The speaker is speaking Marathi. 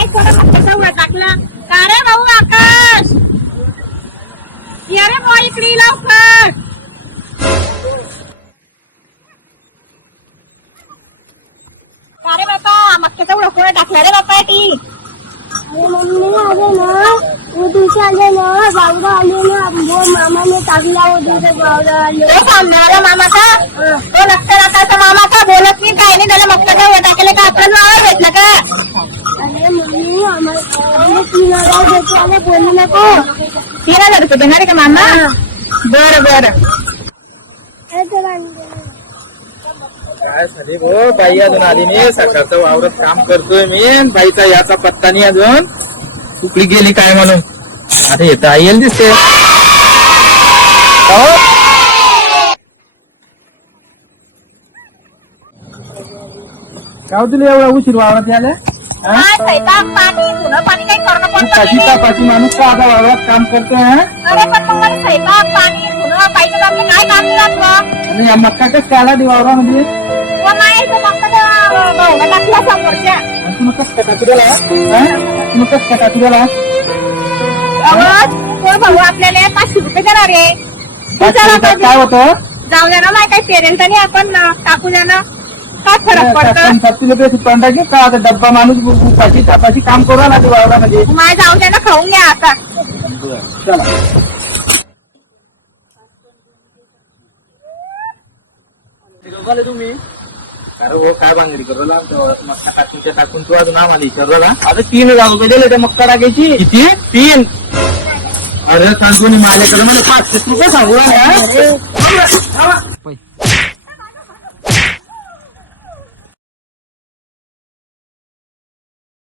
काय करत कसा उडा टाकला का रे भाऊ आकाश ये रे भाऊ इकडे लवकर का रे बापा मक्क्याचा उडा कोण टाकला रे बापा ती अरे मम्मी आले ना वो दूसरे आले ना बावरा आले ना वो मामा ने टाकला वो दूसरे बावरा आले तो सामने मामा का तो लक्षात आता मामा का बोलत नाही काय नाही त्याला मक्क्याचा उडा टाकले का आपण नाव भेटलं का अरे मम्मी हमें 3,000 देते आले बोलू नको 3,000 रुपये देणार आहे का मामा बरं बरं काय झाली भो बाई अजून आली नाही सकाळचं वावरात काम करतोय मी बाईचा याचा पत्ता नाही अजून कुठली गेली काय म्हणून अरे येत येईल दिसते काय तुला एवढा उशीर वावरात यायला काय स्वयंपाक पाणी धुणं पाणी काही करणं पण पाठी माणूस का आता वावरात काम करतोय अरे पण मग मला स्वयंपाक पाणी धुणं पाहिजे तर आपलं काय काम लागलं आणि या मक्का कस काय आला वावरामध्ये व नाही तर मग भाऊला टाकला समोरच्या आणि तुम्ही कस काय टाकूला तुम्ही कस काय टाकूला तो भाऊ आपल्याला 500 रुपये देणार आहे काय होतं जाऊ द्या ना नाही काही पेरेंट आणि आपण टाकू द्या ना काय फरक पडतं तिला पैसे पण टाके का आता डब्बा माणूस उपाशी तापाशी काम करू ना वावरामध्ये माय जाऊ द्या ना खाऊन घ्या आता चला तुम्ही अरे हो काय बांगडी करू मक्का टाकूनच्या टाकून तू अजून आम्हाला विचारला आता 3,000 रुपये दिले त्या मक्का टाकायची किती 3 अरे सांगू माझ्याकडे मला 500 रुपये सांगू